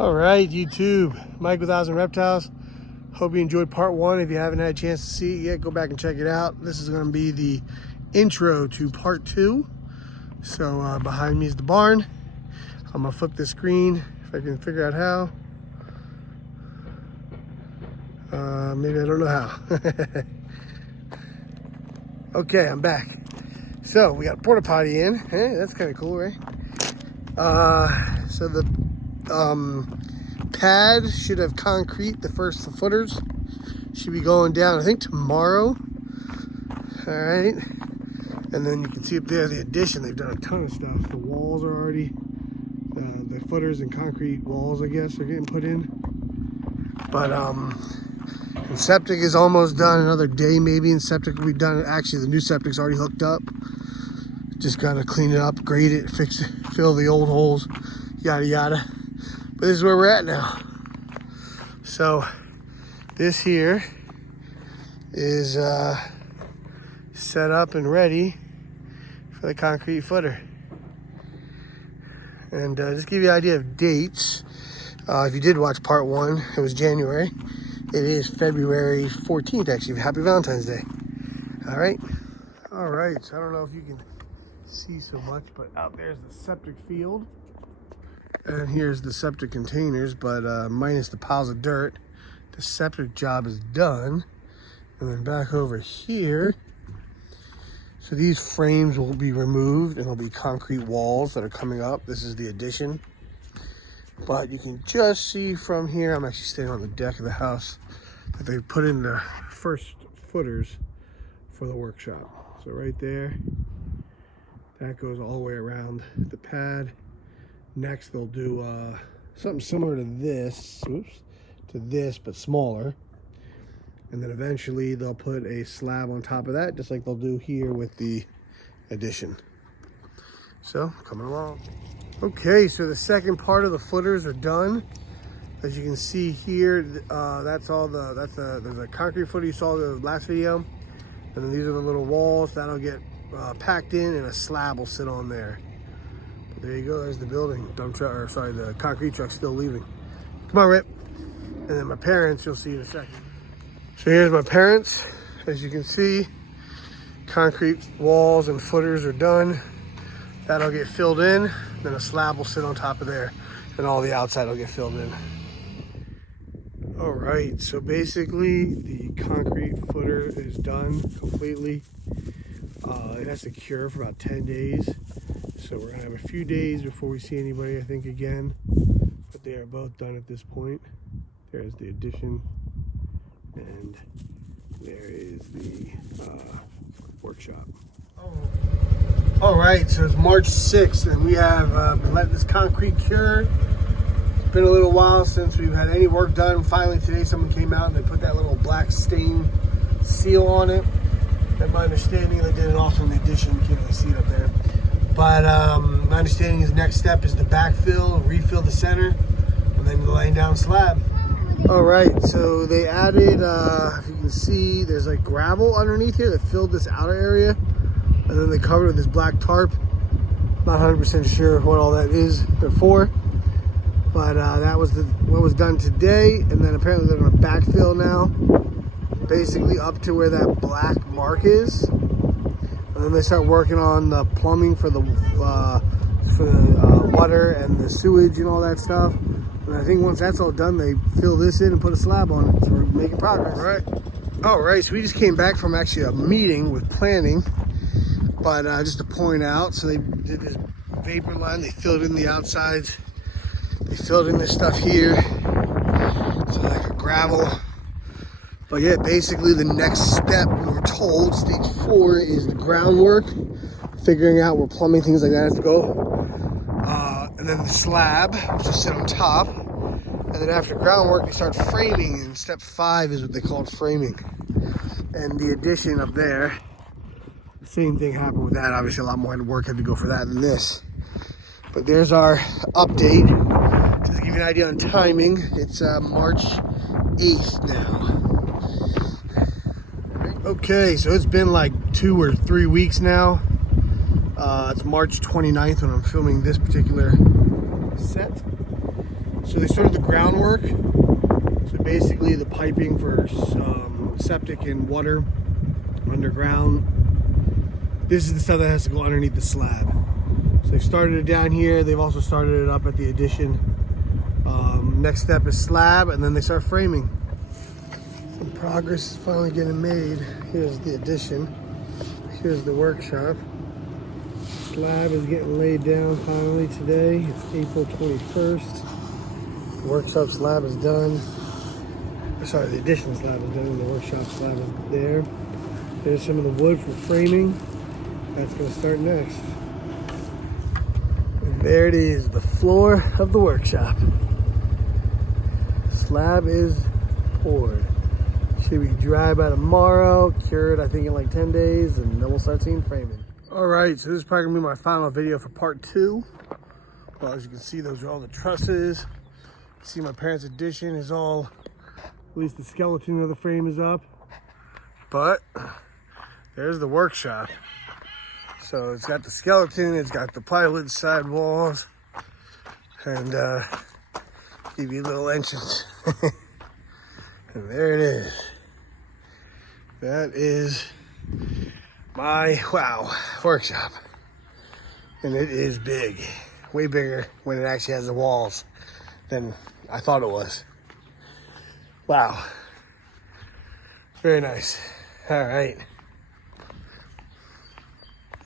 All right, YouTube, Mike with Thousand Reptiles. Hope you enjoyed part one. If you haven't had a chance to see it yet, go back and check it out. This is going to be the intro to part two. So behind me is the barn. I'm going to flip the screen if I can figure out how. Maybe I don't know how. Okay, I'm back. So we got a porta potty in. Hey, that's kind of cool, right? So the pad should have concrete. The first footers should be going down, I think, tomorrow. All right, and then you can see up there the addition. They've done a ton of stuff. The walls are already, the footers and concrete walls, I guess, are getting put in. But and septic is almost done. Another day maybe, and septic will be done. Actually, the new septic's already hooked up. Just gotta clean it up, grade it, fix it, fill the old holes, yada yada. But this is where we're at now. So this here is set up and ready for the concrete footer. And just give you an idea of dates. If you did watch part one, it was January. It is February 14th, actually. Happy Valentine's Day. All right. All right. So I don't know if you can see so much, but out there's the septic field. And here's the septic containers, but minus the piles of dirt. The septic job is done. And then back over here. So these frames will be removed and there'll be concrete walls that are coming up. This is the addition. But you can just see from here, I'm actually standing on the deck of the house, that they put in the first footers for the workshop. So right there, that goes all the way around the pad. Next, they'll do something similar to this, but smaller. And then eventually they'll put a slab on top of that, just like they'll do here with the addition. So, coming along. Okay, so the second part of the footers are done. As you can see here, there's a concrete footer you saw in the last video. And then these are the little walls that'll get packed in, and a slab will sit on there. But there you go, there's the building. The concrete truck's still leaving. Come on, Rip. And then my parents, you'll see in a second. So here's my parents. As you can see, concrete walls and footers are done. That'll get filled in, then a slab will sit on top of there, and all the outside will get filled in. All right, so basically the concrete footer is done completely. It has to cure for about 10 days. So we're gonna have a few days before we see anybody, I think, again. But they are both done at this point. There's the addition, and there is the workshop. All right, so it's March 6th, and we have been letting this concrete cure. It's been a little while since we've had any work done. Finally today someone came out and they put that little black stain seal on it. And my understanding, they did it also in the addition. You can't really see it up there. But my understanding is next step is to backfill, refill the center, and then laying down slab. All right, so they added, if you can see, there's like gravel underneath here that filled this outer area. And then they covered it with this black tarp. Not 100% sure what all that is for. But that was what was done today. And then apparently they're going to backfill now. Basically up to where that black mark is. And then they start working on the plumbing for the water and the sewage and all that stuff. And I think once that's all done, they fill this in and put a slab on it. So we're making progress. All right, so we just came back from actually a meeting with planning. But just to point out, so they did this vapor line, they filled in the outsides, they filled in this stuff here, so like a gravel. But yeah, basically the next step, we were told, stage 4 is the groundwork, figuring out where plumbing, things like that have to go. And then the slab, which will sit on top. And then after groundwork, they start framing, and step 5 is what they call framing. And the addition up there, same thing happened with that. Obviously, a lot more work had to go for that than this. But there's our update. Just to give you an idea on timing, it's March 8th now. Okay, so it's been like 2 or 3 weeks now. It's March 29th when I'm filming this particular set. So they started the groundwork. So basically the piping for septic and water underground. This is the stuff that has to go underneath the slab. So they've started it down here. They've also started it up at the addition. Next step is slab, and then they start framing. Some progress is finally getting made. Here's the addition. Here's the workshop. Slab is getting laid down finally today. It's April 21st. The workshop slab is done. Sorry, the addition slab is done, and the workshop slab is there. There's some of the wood for framing. That's going to start next. And there it is, the floor of the workshop. Slab is poured. Should be dry by tomorrow, cured I think in like 10 days, and then we'll start seeing framing. All right, so this is probably gonna be my final video for part 2. Well, as you can see, those are all the trusses. You see my parents' addition is all, at least the skeleton of the frame is up. But there's the workshop. So it's got the skeleton, it's got the plywood side walls, and give you a little entrance. And there it is. That is my, wow, workshop. And it is big. Way bigger when it actually has the walls than I thought it was. Wow. Very nice. All right.